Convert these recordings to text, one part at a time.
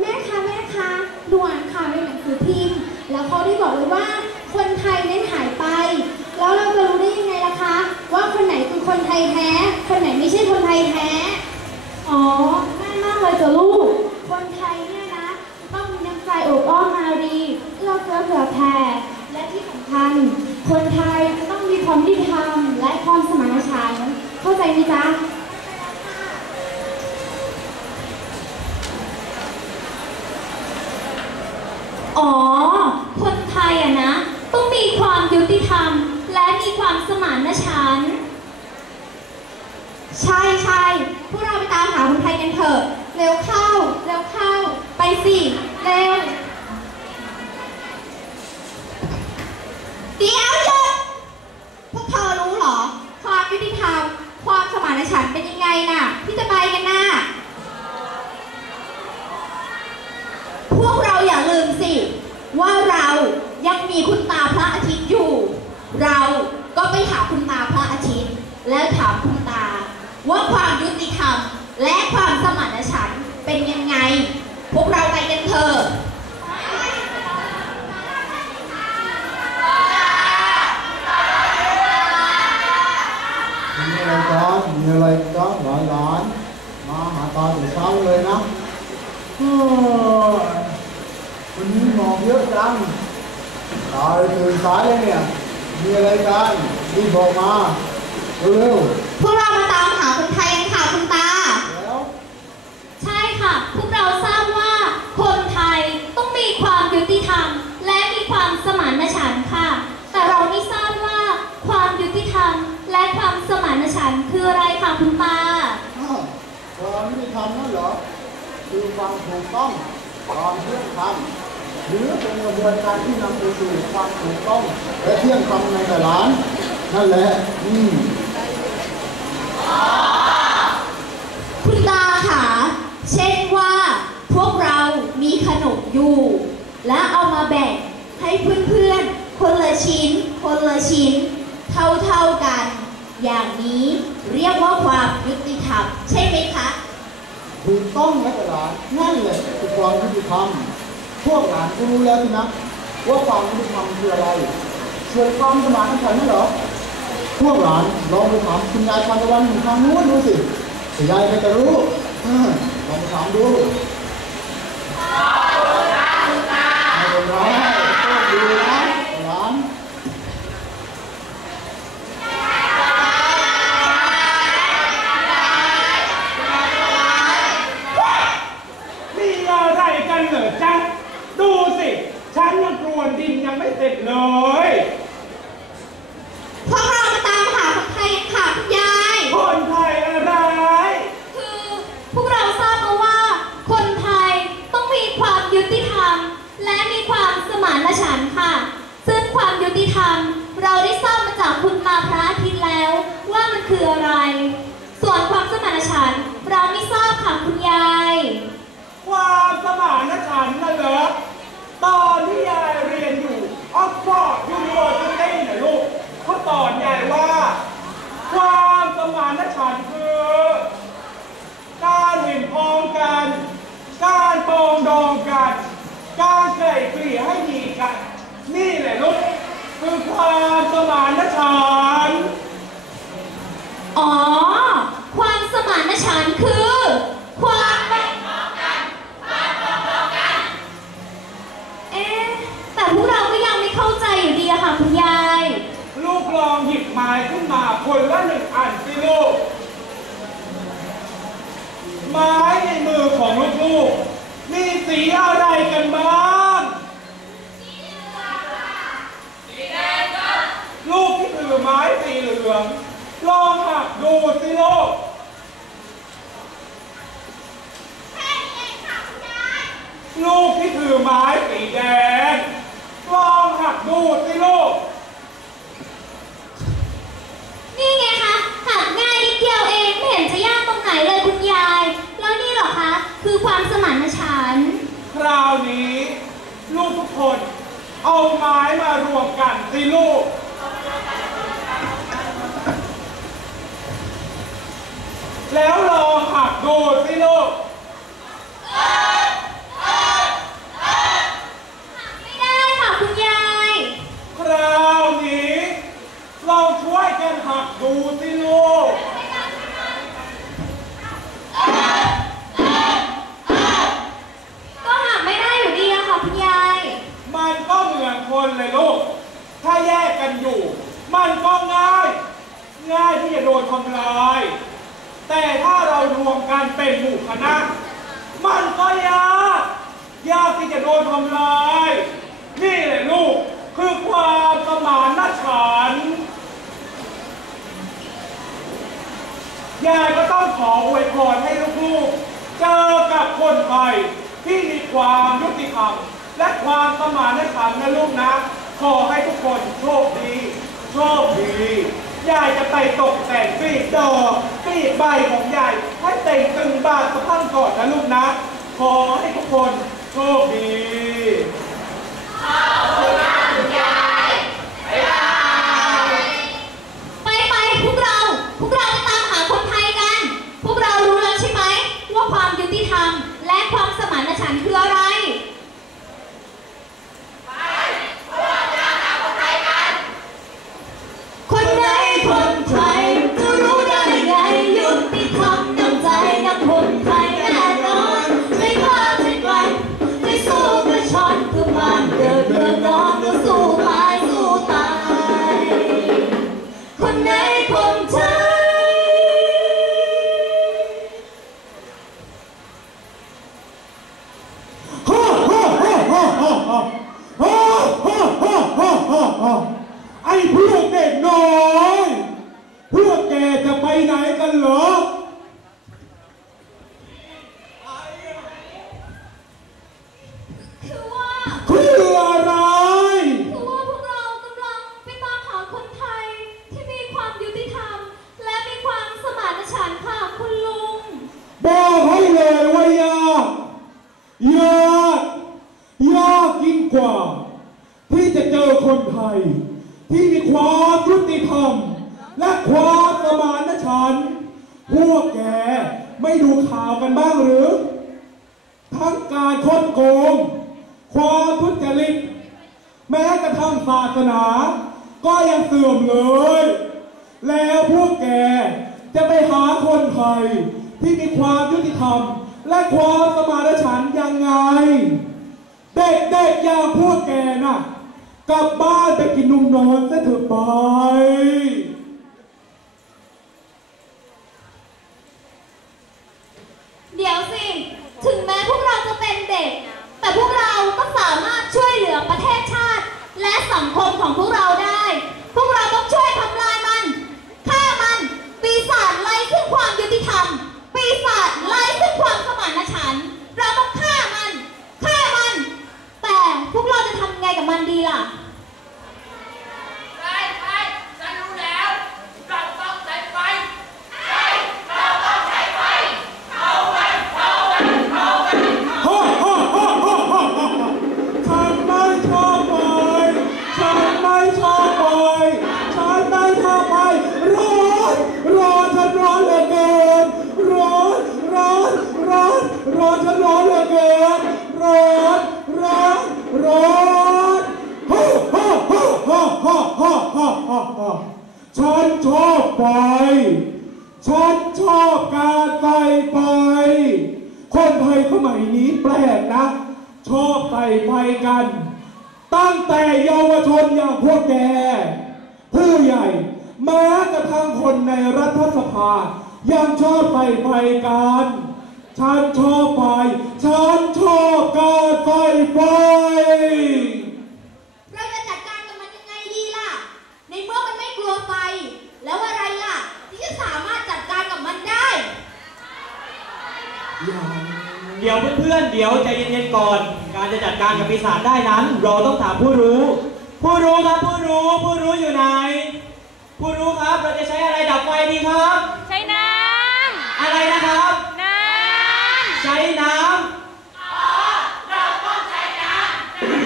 แม่คะแม่คะด่วนค่าวในหนังสือพิมพ์ แล้วเขาได้บอกเลยว่า คนไทยเนั้นหายไป แล้วเราจะรู้ได้ยังไงล่ะคะ ว่าคนไหนคือคนไทยแท้ คนไหนไม่ใช่คนไทยแท้ อ๋อแม่มากเลยจ้ะลูก คนไทยเนี่ยนะ ต้องมีน้ำใจอบอ้อมอารีเอื้อเฟื้อเผื่อแผ่และที่สำคัญ คนไทยจะต้องมีความดีธรรมและความสมานฉันท์เข้าใจไหมจ๊ะ ธรรม และมีความสมานฉันท์ใช่ใช่พวกเราไปตามหาคนไทยกันเถอะ เร็วเข้า เร็วเข้า ไปสิ อยหลานมาหาตอนถึงเช้าเลยนะวันนี้หมอกเยอะจังตายตื่นสายเลยเนี่ยมีอะไรกันรีบบอกมาเร็วๆพวกเรามาตามหาคนไทยกันค่ะคุณตา แล้วใช่ค่ะ พวกเราทราบว่าคนไทยต้องมีความยุติธรรม และมีความสมานฉันท์ค่ะ แต่เราไม่ทราบว่าความยุติธรรม และความสมานฉันท์คืออะไรค่ะคุณตา ความยุติธรรมนั่นเหรอคือความถูกต้องความเที่ยงธรรมหรือเป็นกระบวนการที่นำไปสู่ความถูกต้องและเที่ยงธรรมในแต่ละร้านนั่นแหละอืมคุณตาค่ะเช่นว่าพวกเรามีขนมอยู่ และเอามาแบ่งให้เพื่อนๆ คนละชิ้น คนละชิ้น เท่าๆกัน อย่างนี้ รียกว่าความยุติธรรมใช่ไหมคะถูกต้องและแต่ละร้านนั่นแหละคือความยุติธรรมพวกหลานก็รู้แล้วสินะว่าความยุติธรรมคืออะไรส่วนความสมานฉันท์นั่นเหรอพวกหลานลองไปถามคุณยายพันตะวันอยู่ทางนู้นดูสิแต่ยายก็จะรู้เออลองไปถามดูไม่เป็นไรโชคดีนะหลาน มีอะไรกันเหรอจ๊ะ ดูสิ ฉันยังกรวนดินยังไม่เสร็จเลย พวกเรามาตามหาคนไทยกันค่ะคุณยาย คนไทยอะไร คือพวกเราทราบมาว่า คนไทยต้องมีความยุติธรรม และมีความสมานฉันท์ค่ะ ซึ่งความยุติธรรม เราได้ทราบมาจากคุณมาพระอาทิตย์แล้ว ว่ามัน คืออะไร ส่วนความสมานฉันท์เราไม่ทราบค่ะคุณยาย ความสมานฉันท์น่ะเหรอตอนที่ยายเรียนอยู่ออกฟอร์ดยูนิเวอร์ซิตี้นะลูกเขาสอนยายว่า ความสมานฉันท์คือ การเห็นพ้องกัน การปองดองกัน การไกล่เกลี่ยให้ดีกัน นี่แหละลูกคือความสมานฉันท์ ลืองลองหักดูสิลูกลูกที่ถือไม้สีแดงลองหักดูสิลูก นี่ไงคะ หักง่ายนิดเดียวเองไม่เห็นจะยากตรงไหนเลยคุณยาย แล้วนี่เหรอคะ คือความสมานฉันท์คราวนี้ ลูกทุกคน เอาไม้มารวมกันสิลูก ดูสิลูกไม่ได้ค่ะคุณยาย คราวนี้ลองช่วยกันหักดูสิลูก ก็หักไม่ได้อยู่ดีอะค่ะคุณยาย มันก็เหมือนคนเลยลูก ถ้าแยกกันอยู่ มันก็ง่าย ง่ายที่จะโดนทำลายาเรารเป็นหมู่คณะ มันก็ยากยากที่จะโดนทำลาย นี่แหละลูกคือความสมานฉันยายก็ต้องขออวยพรให้ลูกๆเจอกับคนไทยที่มีความยุติธรรมและความสมานฉันท์นะลูกนะ ขอให้ทุกคนโชคดี โชคดีายจะไปตกแต่งปีกดอกปีกใบของยายให้เต่งตึงบานสะพังก่อนนะลูกนะ ขอให้ทุกคนโชคดีข้าวสุกไปไปพวกเรา พวกเราไปตามหาคนไทยกัน พวกเรารู้แล้วใช่ไหมว่าความยุติธรรม และความสมานฉันท์คืออะไร ที่จะเจอคนไทย ที่มีความยุติธรรม และความสมานฉัน พวกแกไม่ดูข่าวกันบ้างหรือ ทั้งการคดโกง ความทุจริต แม้กระทั่งศาสนา ก็ยังเสื่อมเลย แล้วพวกแกจะไปหาคนไทย ที่มีความยุติธรรม และความสมานฉันท์ยังไง ยาพวกแกน่ะ กลับบ้านไปกินนมนอนซะเถอะไปเดี๋ยวสิ ถึงแม้พวกเราจะเป็นเด็ก แต่พวกเราก็สามารถช่วยเหลือประเทศชาติ และสังคมของพวกเราได้ พวกเราต้องช่วยทำลายมัน ฆ่ามัน ปีศาจไล่ซึ่งความยุติธรรม ปีศาจไล่ซึ่งความสมานฉันท์ lá. ชอบใส่ไฟกัน ตั้งแต่เยาวชนอย่างพวกแก ผู้ใหญ่แม้กระทั่งคนในรัฐสภา ยังชอบใส่ไฟกัน ฉันชอบไฟฉันชอบการใส่ไฟเราจะจัดการกับมันยังไงดีล่ะ ในเมื่อมันไม่กลัวไฟ แล้วอะไรล่ะ ที่จะสามารถจัดการกับมันได้ เดี๋ยวเพื่อนๆ เดี๋ยวใจเย็นๆก่อน การจะจัดการกับปีศาจได้นั้น เราต้องถามผู้รู้ ผู้รู้ครับผู้รู้ผู้รู้อยู่ไหน ผู้รู้ครับเราจะใช้อะไรดับไฟดีครับ ใช้น้อะไรนะครับำน้ใช้น้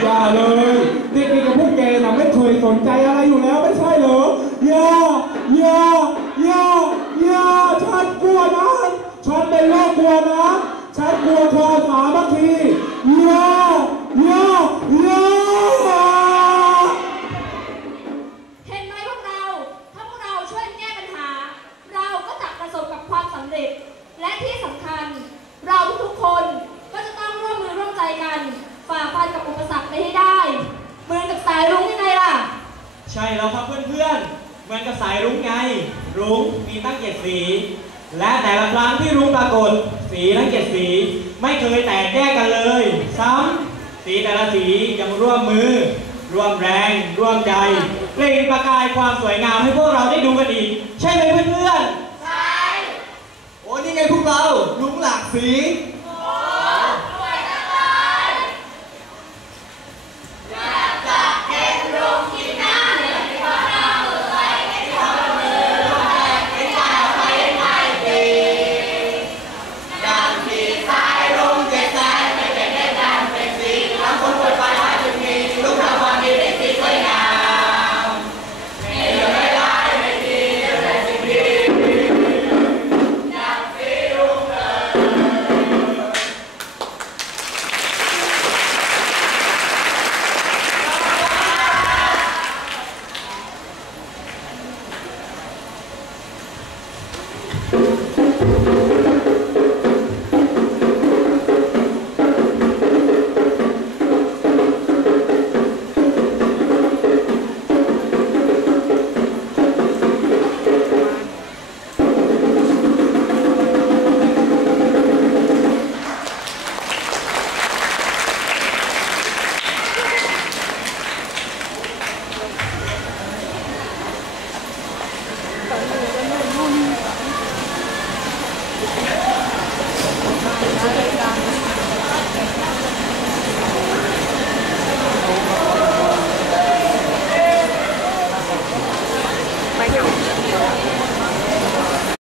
อย่าเลยเด็กๆกับพวกแกน่ะไม่เคยสนใจอะไรอยู่แล้วไม่ แล้วครับเพื่อนๆ เหมือนกับสายรุ้งไง รุ้งมีตั้งเจ็ดสี และแต่ละครั้งที่รุ้งปรากฏ สีทั้งเจ็ดสี ไม่เคยแตกแยกกันเลย ซ้ำสีแต่ละสียังร่วมมือ ร่วมแรง ร่วมใจเปล่งประกายความสวยงามให้พวกเราได้ดูกันอีกใช่ไหมเพื่อนๆ ใช่ โอ้นี่ไงพวกเราลุงหลากสี